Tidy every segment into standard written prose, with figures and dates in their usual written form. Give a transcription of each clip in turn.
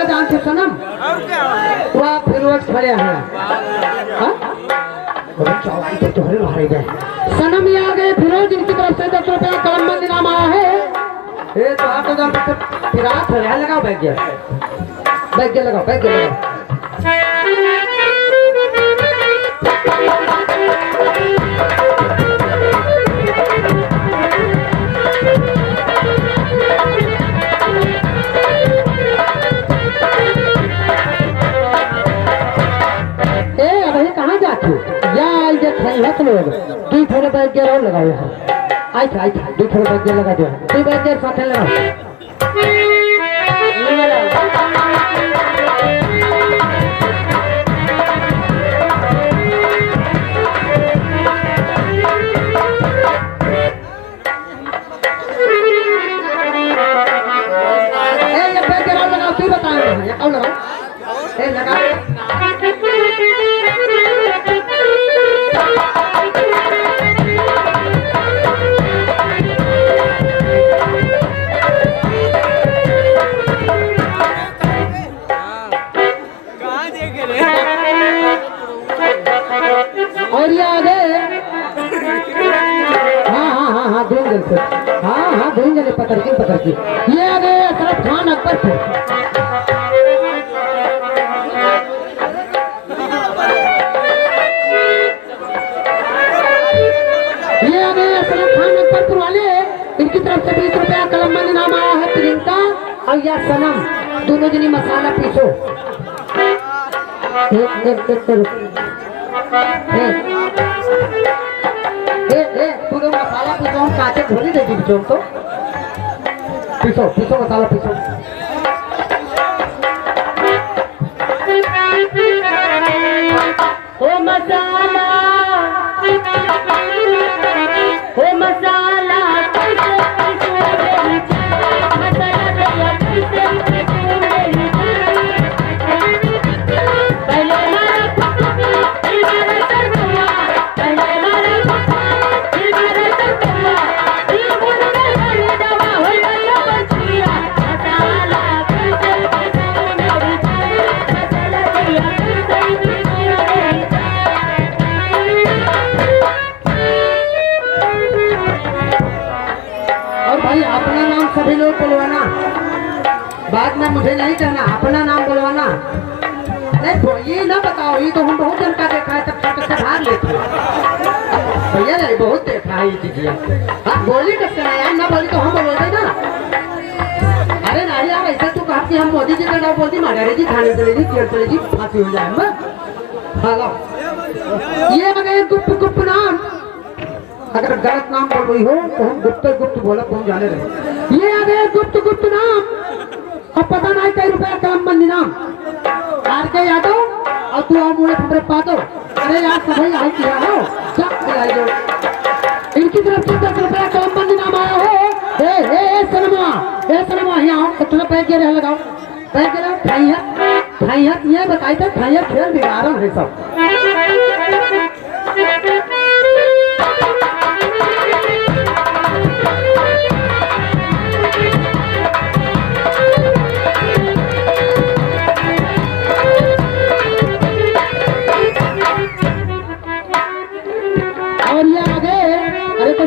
का जान से सनम वह फिरोज खड़े हैं। तो हरे गए सनम ये आ गए फिरोज, इनकी तरफ से 10 रुपया कलम बंद इनाम आया है। ये तो आप तो फिराक है, लगाओ बैग लगाओ बैग लगाओ। लोग दू थोड़े बैग गेर और लगाओ यहाँ आई था दू थोड़े बैग गेर लगा दो, दू बैग गेर साथ लगाओ। ये बैग गेर और लगाओ, तू बताएंगे ये और लगाओ, ए लगा और ये आगे हाँ धूंगे पकड़ की ये आगे अशरफ खान अकबरपुर। ये आगे अशरफ खान अकबरपुर वाले, इनकी तरफ से 20 रुपया कलम बंद इनाम आया है। प्रियंका और या सनम दोनों जनी मसाला पीसो। तू लोग मसाला पीसो, हम काटे धोली दे दी तो पीसो मसाला पीसो। ओ मसाला सभी लोग बोलवाना, बाद में मुझे नहीं कहना, अपना नाम बोलवाना। नहीं ये ना बताओ, ये तो हम बहुत जन का देखा है, तब छोटे से भाग लेते हैं भैया, नहीं बहुत देखा है ये चीजें। आप बोली कैसे ना यार, ना बोली तो हम बोलोगे ना। अरे नहीं यार, ऐसा तू कहा कि हम मोदी जी का नाम बोलती, मारे जी थाने चलेगी, केयर चलेगी, फांसी हो जाए। हेलो ये अगर गुप्त नाम, अगर गलत नाम बोल रही हो तो हम गुप्त बोला तुम जाने रहे। ये आ गए गुप्त नाम और पता नहीं कई रुपया काम बंदी नाम आर के यादव और तू और मुझे खबरें पा दो। अरे यार सभी आई किया हो सब दिलाई दो। इनकी तरफ से 10 रुपया काम बंदी नाम आया हो। ए सनमा यहाँ कितना पैक रह लगाओ, पैक खाइयत ये बताई था, खाइयत खेल बिगाड़ है सब।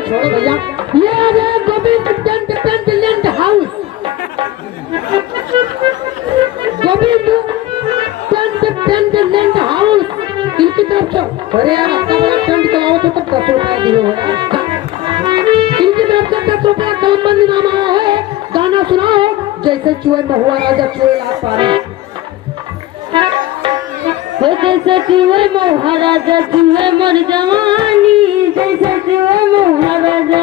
छोड़ो भैया, ये आ गए Govind tent house, Govind tent house. इनकी तरफ से अरे यार अपना बड़ा टेंट चलाओ तो 10 रुपया दिए हो यार। इनकी तरफ से 10 रुपया कलम बंद इनाम आया है। गाना सुनाओ जैसे चूहे महुआ राजा चूहे लाल पानी, जैसे चूहे महुआ राजा चूहे मर जवानी, जैसे चूहे महुआ राजा।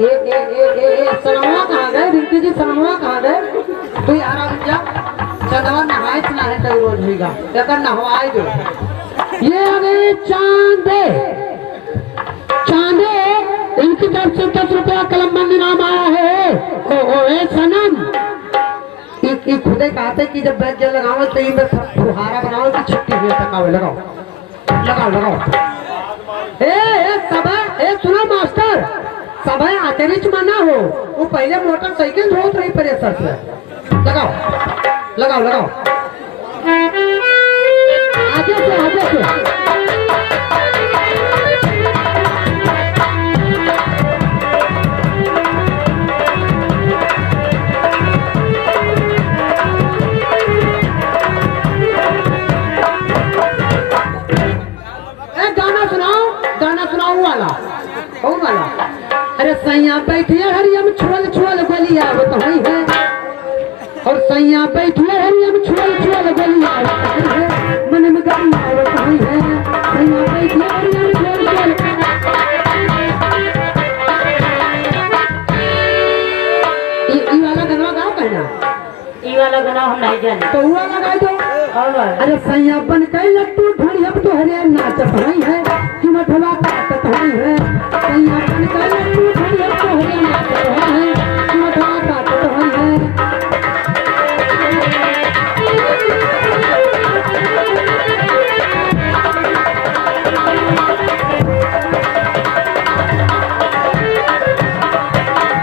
सनवा कहाँ गए? रिंकी जी सनवा कहाँ गए? तू यार अब जा चंदवा नहाए ना है तो रोज भीगा लेकर नहवाए जो ये आ गए चांदे चांदे इनकी तरफ से 10 रुपया कलमबंद इनाम आया है। ओ ए सनम एक खुदे कहते कि जब बैग जल लगाओ तो ये फुहारा बनाओ कि छुट्टी हुई तक आओ लगाओ लगाओ लगाओ। ए सबा ए सुनो मास्टर सबा अतिरिक्त मना हो वो पहले मोटरसाइकिल धोत रही प्रेशर से लगाओ लगाओ लगाओ आगे से गाना सुनाओ वाला कौन वाला? अरे सैया बैठिए हरियम छुअल छुअल गलिया वो तो ही है और सैया बैठिए हरियम छुअल छुअल गलिया वो तो ही है मन में गलिया वो तो ही है सैया बैठिए हरियम छुअल छुअल। ई वाला गाना गाओ कहना ई वाला गाना हम नहीं जाने तो वाला गा दो। अरे सैया बन के लट्टू ढोली अब तो हरे नाचत नहीं है कि मठवा काटत नहीं है सैया बन के लट्टू ढोली अब तो हरे नाचत नहीं है कि मठवा काटत नहीं है।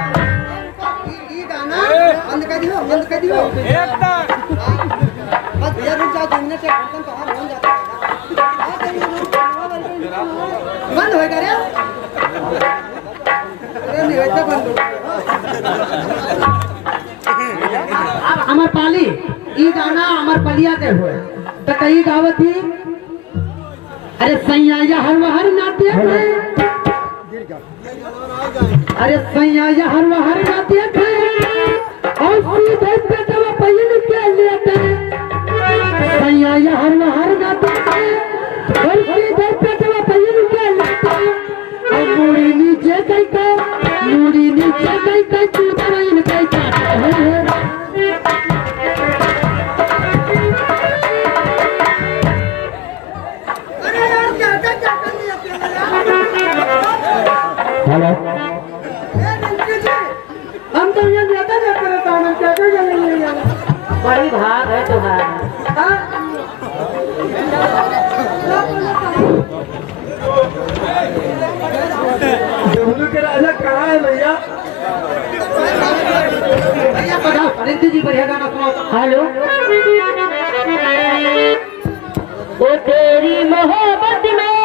ये गाना बंद कर दियो बंद हो गया अमर पाली ई गाना अमर पलिया के हुए तो कई गावत ही अरे सैया या हर वहर नाते अरे सैया या हर वहर नाते और सीधे पे दवा पहन के लेते सैया या हर वहर नाते और सीधे पे दवा पहन के लेते और मुड़ी नीचे कई तू दवाइन कई काटते हैं। हेलो हम तो ये ज्यादा ना करता हूं क्या बड़ी भाग है तुम्हारा जमुना के राजा कहाँ है भैया? रिंकी जी बढ़िया गाना सुनाओ। हेलो वो तेरी मोहब्बत में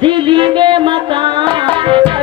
दिल्ली में मकान